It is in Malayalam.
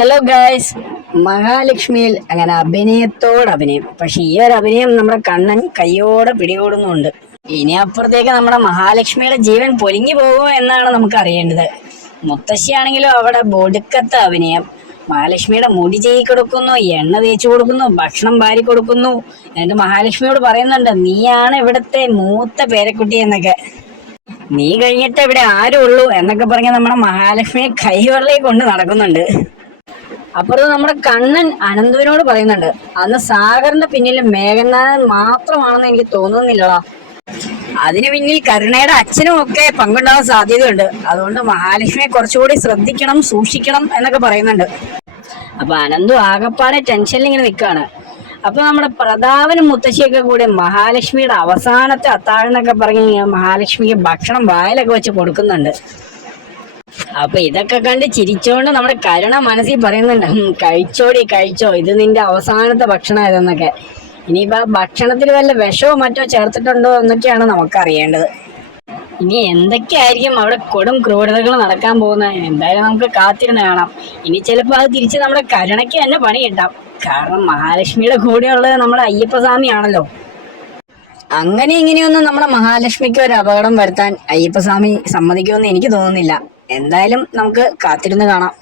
ഹലോ ഗായ്സ്, മഹാലക്ഷ്മിയിൽ അങ്ങനെ അഭിനയം. പക്ഷെ ഈ ഒരു അഭിനയം നമ്മുടെ കണ്ണൻ കയ്യോടെ പിടികൂടുന്നുണ്ട്. ഇനി അപ്പുറത്തേക്ക് നമ്മുടെ മഹാലക്ഷ്മിയുടെ ജീവൻ പൊലിഞ്ഞു പോകുമോ എന്നാണ് നമുക്ക് അറിയേണ്ടത്. മുത്തശ്ശിയാണെങ്കിലും അവിടെ ബൊടുക്കത്തെ അഭിനയം. മഹാലക്ഷ്മിയുടെ മുടി ചെയ്യി കൊടുക്കുന്നു, എണ്ണ തേച്ചു കൊടുക്കുന്നു, ഭക്ഷണം വാരി കൊടുക്കുന്നു. എന്നിട്ട് മഹാലക്ഷ്മിയോട് പറയുന്നുണ്ട്, നീയാണ് ഇവിടുത്തെ മൂത്ത പേരക്കുട്ടി എന്നൊക്കെ. നീ കഴിഞ്ഞിട്ട് ഇവിടെ ആരും ഉള്ളൂ എന്നൊക്കെ പറഞ്ഞ് നമ്മുടെ മഹാലക്ഷ്മിയെ കൈവെള്ളയെ കൊണ്ട് നടക്കുന്നുണ്ട്. അപ്പുറത്ത് നമ്മുടെ കണ്ണൻ അനന്തുവിനോട് പറയുന്നുണ്ട്, അന്ന് സാഗറിന്റെ പിന്നിൽ മേഘനാഥൻ മാത്രമാണെന്ന് എനിക്ക് തോന്നുന്നില്ലടാ. അതിനു പിന്നിൽ കരുണയുടെ അച്ഛനും ഒക്കെ പങ്കുണ്ടാവാൻ സാധ്യതയുണ്ട്. അതുകൊണ്ട് മഹാലക്ഷ്മിയെ കുറച്ചുകൂടി ശ്രദ്ധിക്കണം, സൂക്ഷിക്കണം എന്നൊക്കെ പറയുന്നുണ്ട്. അപ്പൊ അനന്തു ആകപ്പാടെ ടെൻഷനിൽ ഇങ്ങനെ നിൽക്കുകയാണ്. അപ്പൊ നമ്മുടെ പ്രതാപനും മുത്തശ്ശിയൊക്കെ കൂടി മഹാലക്ഷ്മിയുടെ അവസാനത്തെ അത്താഴെന്നൊക്കെ പറഞ്ഞ് മഹാലക്ഷ്മിക്ക് ഭക്ഷണം വായിലൊക്കെ വെച്ച് കൊടുക്കുന്നുണ്ട്. അപ്പൊ ഇതൊക്കെ കണ്ട് ചിരിച്ചോണ്ട് നമ്മുടെ കരുണ മനസ്സിൽ പറയുന്നുണ്ട്, കഴിച്ചോ, ഇത് നിന്റെ അവസാനത്തെ ഭക്ഷണം ഏതെന്നൊക്കെ. ഇനിയിപ്പോ ഭക്ഷണത്തിൽ വല്ല വിഷമോ മറ്റോ ചേർത്തിട്ടുണ്ടോ എന്നൊക്കെയാണ് നമുക്കറിയേണ്ടത്. ഇനി എന്തൊക്കെയായിരിക്കും അവിടെ കൊടും ക്രൂരതകൾ നടക്കാൻ പോകുന്നത്, എന്തായാലും നമുക്ക് കാത്തിരുന്ന് കാണാം. ഇനി ചിലപ്പോൾ അത് തിരിച്ച് നമ്മുടെ കരുണയ്ക്ക് തന്നെ പണി കിട്ടാം. കാരണം മഹാലക്ഷ്മിയുടെ കൂടെയുള്ളത് നമ്മുടെ അയ്യപ്പസ്വാമി ആണല്ലോ. അങ്ങനെ ഇങ്ങനെയൊന്നും നമ്മുടെ മഹാലക്ഷ്മിക്ക് ഒരു അപകടം വരുത്താൻ അയ്യപ്പസ്വാമി സമ്മതിക്കുമെന്ന് എനിക്ക് തോന്നുന്നില്ല. എന്തായാലും നമുക്ക് കാത്തിരുന്ന് കാണാം.